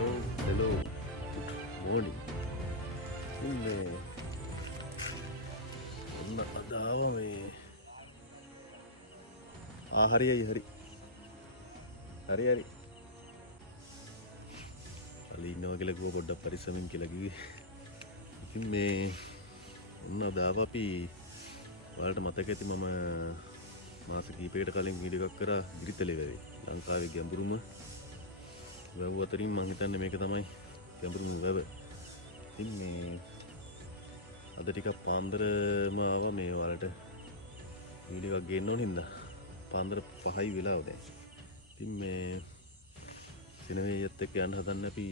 hello. Good morning. මේ ඔන්න අදාව මේ හරි. කලින් ඉන්නවා කියලා කිව්ව පොඩ්ඩක් පරිස්සමින් කියලා කිව්වේ. ඉතින් මේ ඔන්න අදාව අපි ඔයාලට මතක ඇති මම මාස කිහිපයකට කලින් වීඩියෝ එකක් කරා ගිරිතලේ වැවේ. ලංකාවේ ගැඹුරුම වැව අතරින් මම හිතන්නේ මේක තමයි ගැඹුරුම වැව. ඉතින් මේ අද ටිකක් පාන්දරම ආවා මේ ඔයාලට වීඩියෝ එකක් ගේන්න ඕන හින්දා. පාන්දර 5යි වෙලාව දැන්. ඉතින් මේ සිනමේයත් එක්ක යන්න හදන්න අපි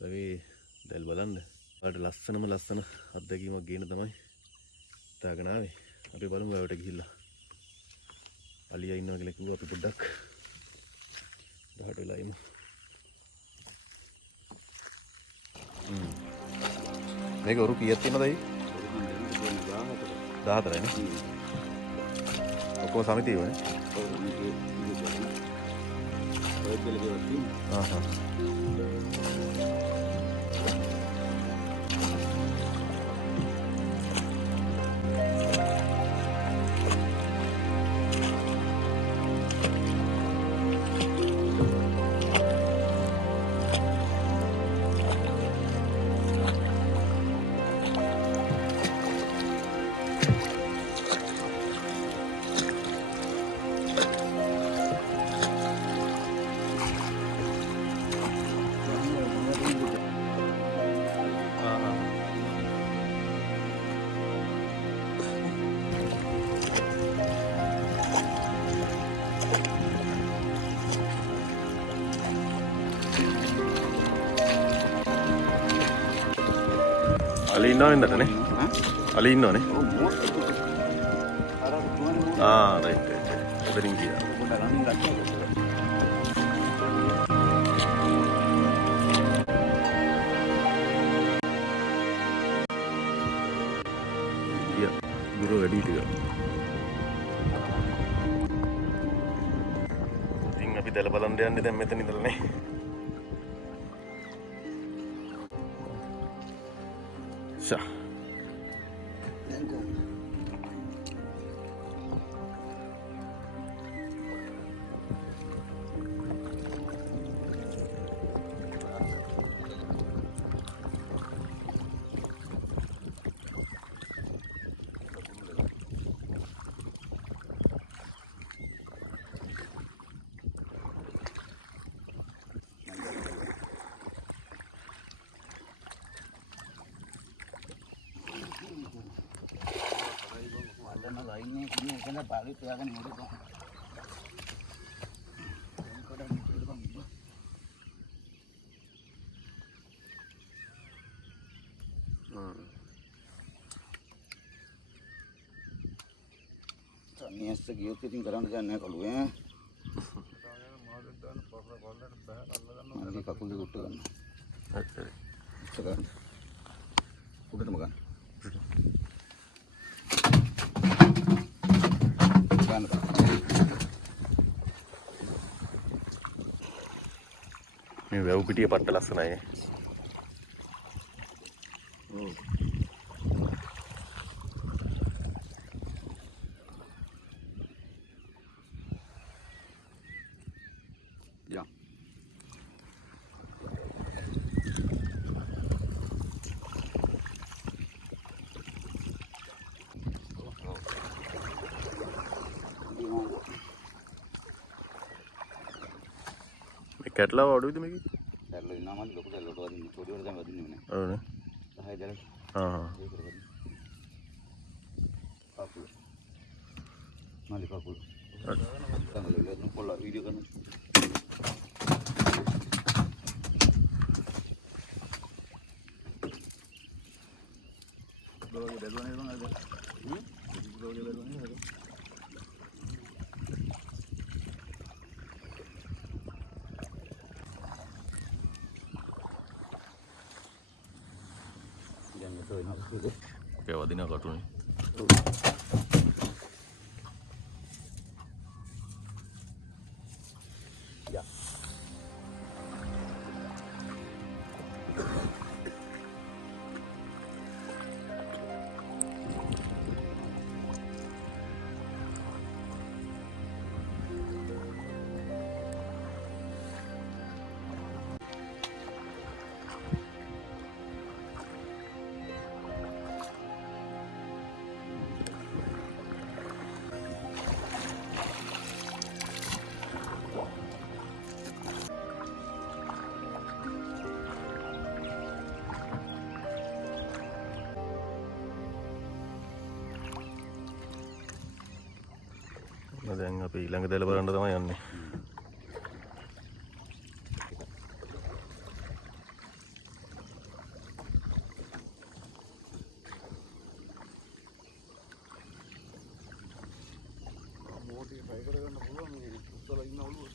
වැවේ දැල් බලන්න. ඔයාලට ලස්සන අත්දැකීමක් ගේන්න තමයි හිතාගෙන ආවේ. අපි බලමු වැවට ගිහිල්ලා. අලියා ඉන්නවා කියලා කිව්වා අපි පොඩ්ඩක් දහඩ වෙලා ඉමු. මේක ඔරු කීයක් තියෙනවද අයි? 14යි නේ. ඔක්කොම සමිතිය වනේ. අලි ඉන්නව නේද නේ? අලි ඉන්නවනේ. රයිට්. එතනින් ගියා. ගුරු වැඩි ටික. ඉතින් අපි දැල බලන්න යන්නේ දැන් මෙතන ඉඳලා නේ. ෂා. Nias segitu tinggal kerana jangan kalau nanti kakul diutuh kan. Sekarang udah makan. මේ වැව් පිටිය පට්ට ලස්සනයි. Ja. කැටලාව අඩුයිද මේකේ? කැටලාව ඉන්නවා මම ලොකු කැටලාවට වදින්න චොඩි වල තමයි වදින්නේ නේ. ඔව්නේ. 10 දැලක්. ඒක වදින්න. කකුල. මාලි කකුල. තංගල පොළ වීඩියෝ කරන්න. බෝගේ දැල්වන්නේ නේද? බෝගේ දැල්වන්නේ නේද? Oke, wadinya kartunya. Ya. දැන් අපි ඊළඟ දැල බලන්න තමයි යන්නේ. මෝටි ට්‍රයි කරගන්න පුළුවන් මේ උස්සලා ඉන්න ඔළුව.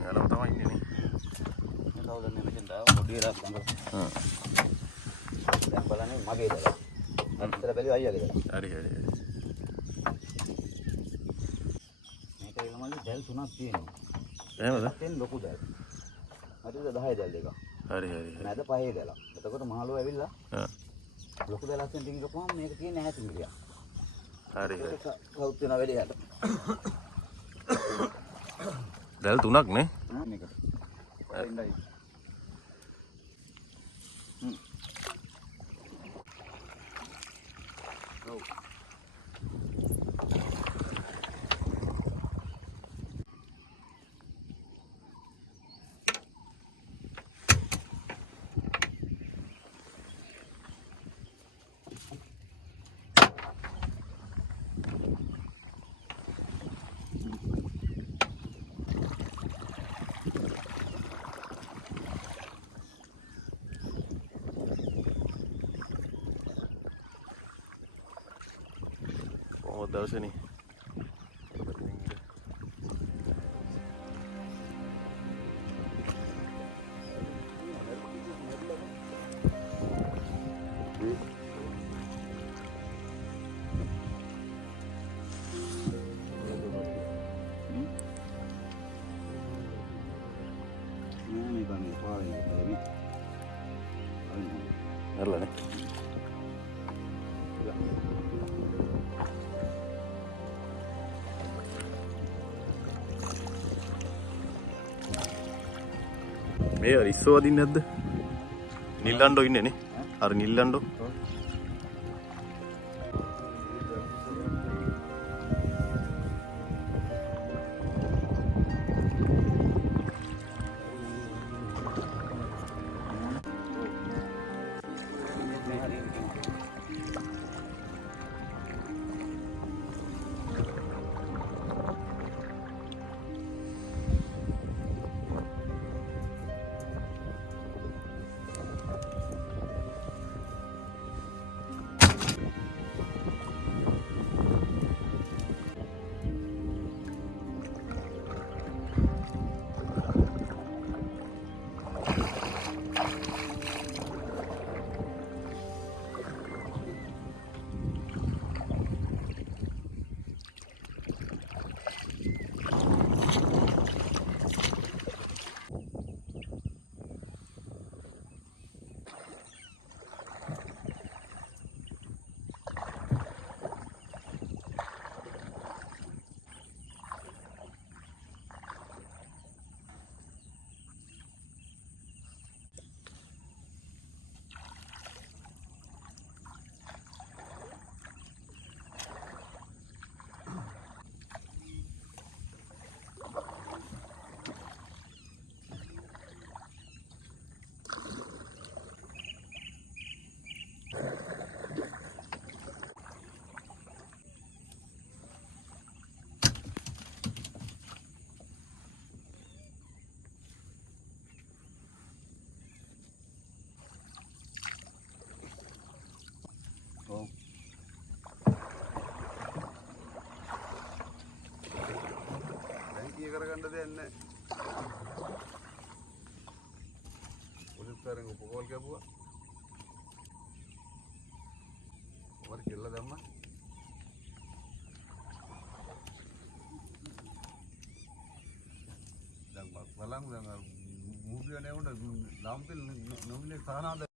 යාළුවා තමයි ඉන්නේ නේ. කවුද මේ මෙතෙන් දාව පොඩි එකක් දඟල. දැන් බලන්නේ මගේ දල. අන්තර බැලුවා අයියාගේ දල. හරි හරි හරි. මේක එළමල්ලි දැල් 3ක් තියෙනවා. එහෙමද? තෙන් ලොකු දැල්. හරිද 10 දැල් දෙක. හරි හරි. නැද 5 දැල. එතකොට මහලුව ඇවිල්ලා ආ. ලොකු දැලක් දෙන්න ගිහපුවම මේක තියෙන්නේ 60 මිලියක්. හරි හරි. කවුත් වෙන වැඩේට. දැල් 3ක් නේ. මේක. ඉන්නයි. ඔව්. කොහොමද දවසේනේ? Herla nih. මේ අර ඉස්සෝ අදින්නේ නැද්ද? නිල්ලන්ඩෝ ඉන්නේ නේ. අර නිල්ලන්ඩෝ. කරගන්න දෙයක් නැහැ. පොලිස් කාරෙන් උපකෝල් ගැපුවා. වර කෙල්ල දැම්මා. දැන් බලන්න දැන් මූවි එකේ උඩ ලාම්පිල් නොමිනේ සානාද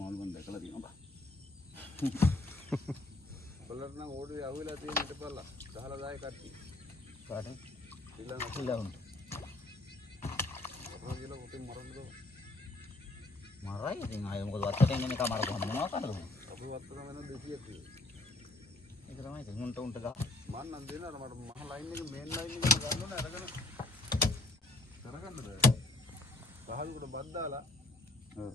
මාළු මන් දැකලා තියෙනවා බලන්න නම් ඕඩුවේ අහුවෙලා තියෙන ඊට පල්ලා 10 10 කට්ටිය. කාටද? ඊළඟ ඊළඟට. අපරන් ගිහලා ඔතෙන් මරන්න දෝ. මරයි ඉතින් ආයෙ මොකද වත්තට එන්නේ එක මරපුවම මොනවා කරන්නද? අපි වත්තර වෙන 200ක් තියෙනවා. ඒක තමයි ඉතින් උන්ට ගහ. මම නම් දෙනවා මට මහ ලයින් එක මේන් ලයින් එකම ගන්න ඕනේ අරගෙන. කරගන්නද? පහලකට බත් දාලා. ඔව්.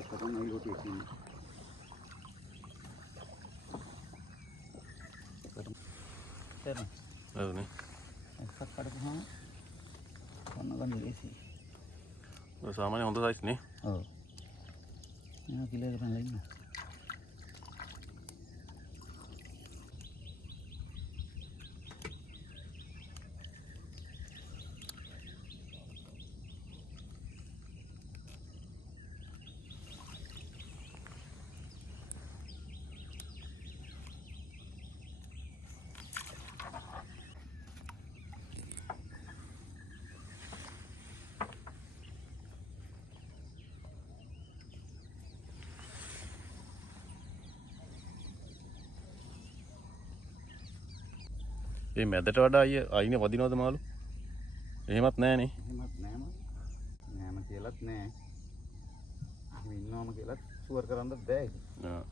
ඒක තමයි රොටි කියන්නේ. තේරෙනවද? හරිනේ. එකක් කඩපුවාම ඔන්න ගන්න ලේසි. ඔය සාමාන්‍ය හොඳ සයිස් නේ. ඔව්. මම කිලෝ එකක් පැනලා ඉන්නවා. මේ මැදට වඩා අයිනේ වදිනවද මාළු? එහෙමත් නැහනේ. එහෙමත් නෑම. නෑම කියලාත් නෑ. මේ ඉන්නවම කියලාත් ෂුවර් කරන්නත් බෑ ඒක. ආ.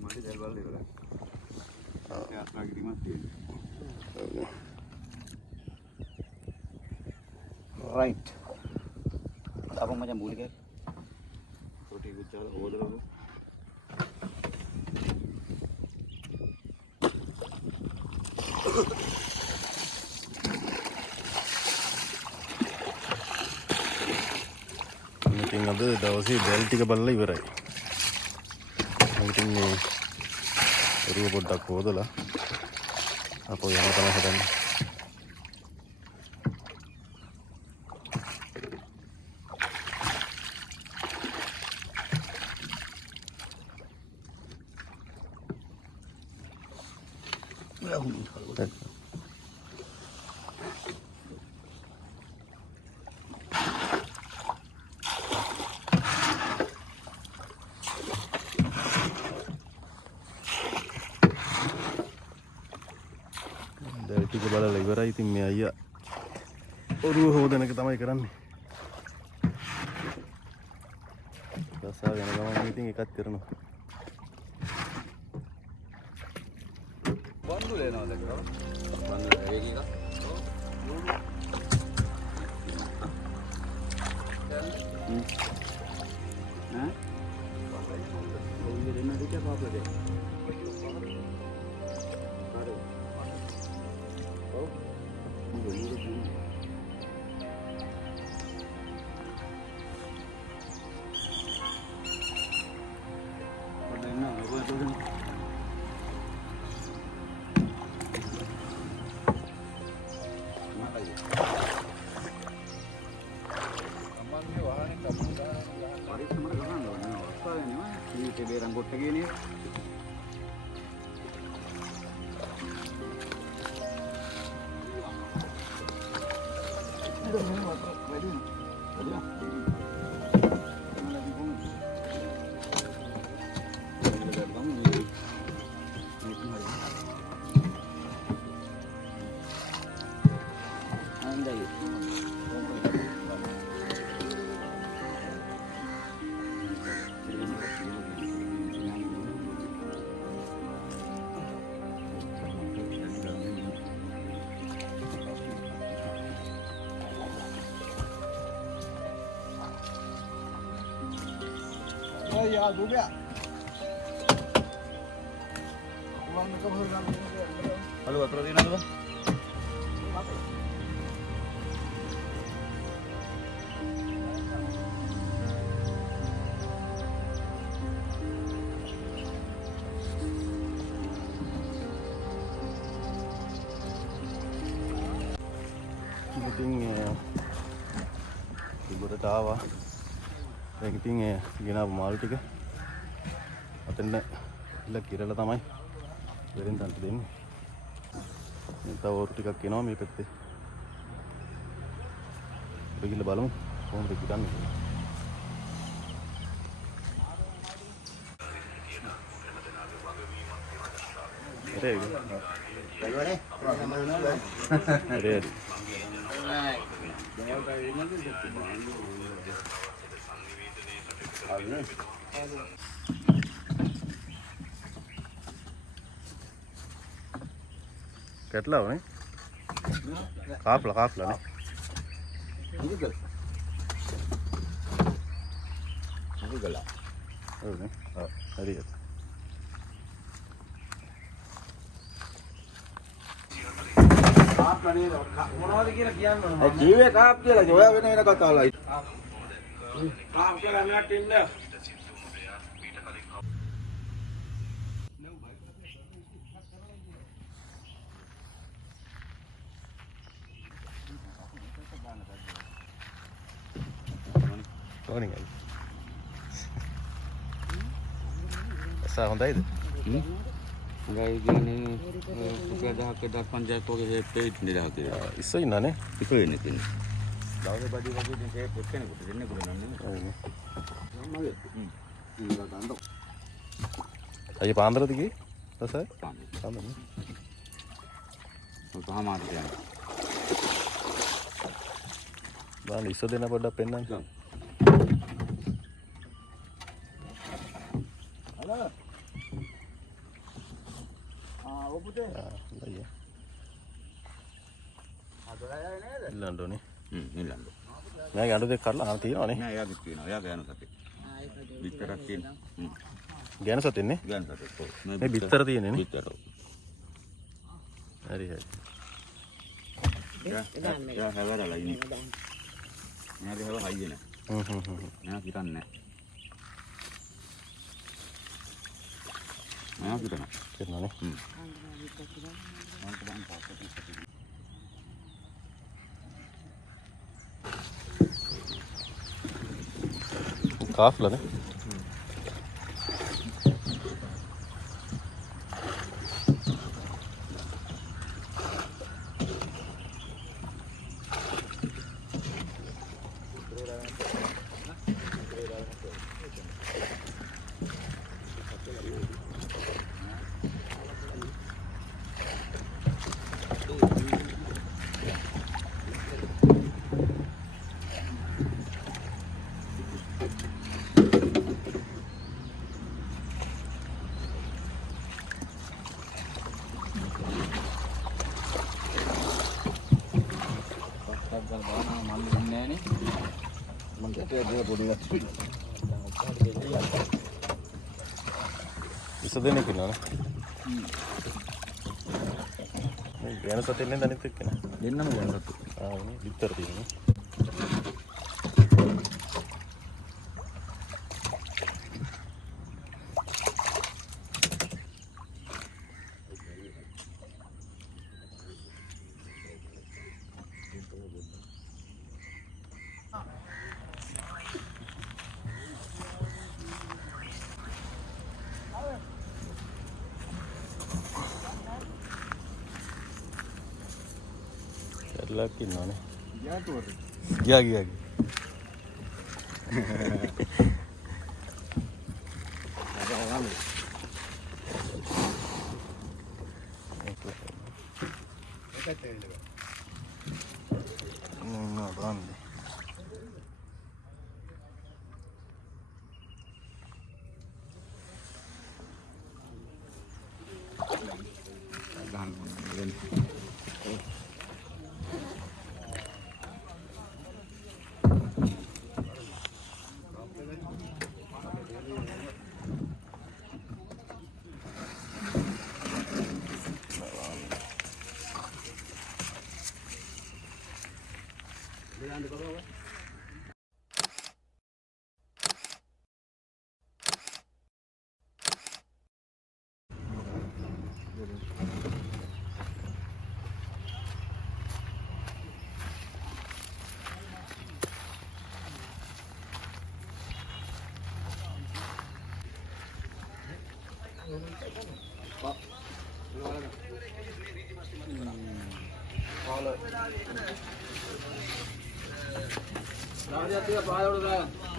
මට දැල් වල ඉවරයි. යාත්‍රා කිරීමක් තියෙනවා. රයිට්. අපෝ මචං බුලිකේ. රොටි ගුච්චාල හොදලා ඉතින් අද දවසේ දැල් ටික බලලා ඉවරයි. ඉතින් මේ ඔරුව පොඩ්ඩක් හොදලා අපෝ යන්න තමයි හදන්නේ. දැල් ටික බලලා ඉවරයි. ඉතින් මේ අයියා ඔරුව හොදන එක තමයි කරන්නේ. රසා වෙන ගමන් ඉතින් එකක් කරනවා. බන්දු ලේනවද කියලා? බන්දු වේගික. ඈ? ඔය දෙන්න දෙක පාපලද? අම්මන්ගේ වාහනේ කපුම් දානවා. පරිස්සමට ගහන්න ඕනේ. අවස්ථාවේ නෙවෙයි. ජීවිතේ බේරන් කොට කියන්නේ. यार हो गया उन्होंने कब हो गया Halo, terus ini apa? ඉතින් ඉබරට ආවා. ඒක ඉතින් ගෙනාවු මාළු ටික අතෙන්ද ඉල්ල කිරලා තමයි වෙරින්දන්ට දෙන්නේ. තව වරු ටිකක් එනවා මේ පැත්තේ. අපි ගිහලා බලමු කොහොමද කිරන්නේ කියලා. Ready. Ketla apa nih? Kapla nih. ini gelap Oh nih. Hari ya. මොනවද කියලා කියන්න ඕන. ජීවේ කාප් කියලා ඔය වෙන වෙන කතාවලයි කාම් කියලා මෙයාට ඉන්න. Morning. Asa hondai itu? Enggak gini suka dah ke depan jatuh ke page ni dah ke. Iso ina nih. Itu ini kan. Lalu baju ni saya putih ni guna ni. enggak tanduk Ayo pandra tadi? Selesai? Pandra. Pandra nih. Untuk hamar dia. Bang, iso dena pada penan. halo oh putih Iya. ada ya ini Lando nih. Ini landu. Nah, yang ada di Karla nanti ini. Ini ya gitu ya ganu sate. Bitarakin. Gana satu ini. Ganu sate. Ini bitter di ini nih. Bitar. Hari hari. Ya hewan lah ini. Ini ada hewan aja nih. Ini kita nih. Nah, kita nak. Kena nih. Kaaf lah nih. dia boleh ngasih Iso din nih kena. Gana satu ini dan itu kena. Ini nama ganu sate. Ah ini bitter di ini. Lagi nane. jatuh Gya. ada orang No, grande. දෙයන්ද කරවල Raja pahala udah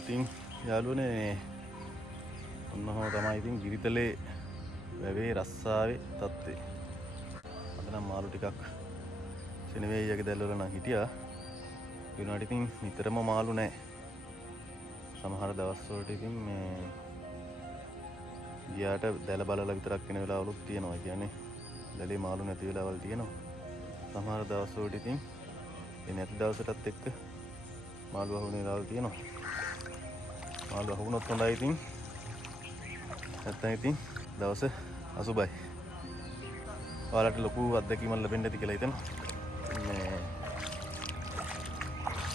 ඉතින් යාළුවනේ ඔන්නම තමයි ඉතින් ගිරිතලේ වැවේ රස්සාවේ තත්ත්වය. අද නම් මාළු ටිකක් සෙනවේයගේ දැල්වල නම් හිටියා. ඒ වුණාට ඉතින් නිතරම මාළු නැහැ. සමහර දවස් වලට ඉතින් මේ ගියාට දැල බලලා විතරක් වෙන වෙලාවලුත් තියෙනවා. ඒ කියන්නේ දැලේ මාළු නැති වෙලාවල් තියෙනවා. සමහර දවස් වලට ඉතින් ඒ නැති දවසටත් එක්ක මාළු වහුන වෙලාවල් තියෙනවා. මාළු වහුනොත් හොඳයි ඉතින්. නැත්නම් ඉතින් දවස අසුබයි. ඔයාලට ලොකු අත්දැකීමක් ලැබෙන්න ඇති කියලා හිතනවා. මේ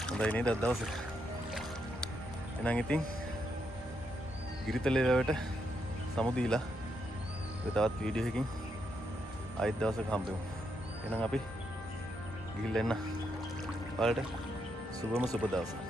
හොඳයි නේද අද දවසේ? එහෙනම් ඉතින් ගිරිතලේ වැවට සමු දීලා තවත් වීඩියෝ එකකින් ආයෙත් දවසක හම්බෙමු. එහෙනම් අපි ගිහිල්ලා එන්න. ඔයාලට සුබම සුබ දවසක්.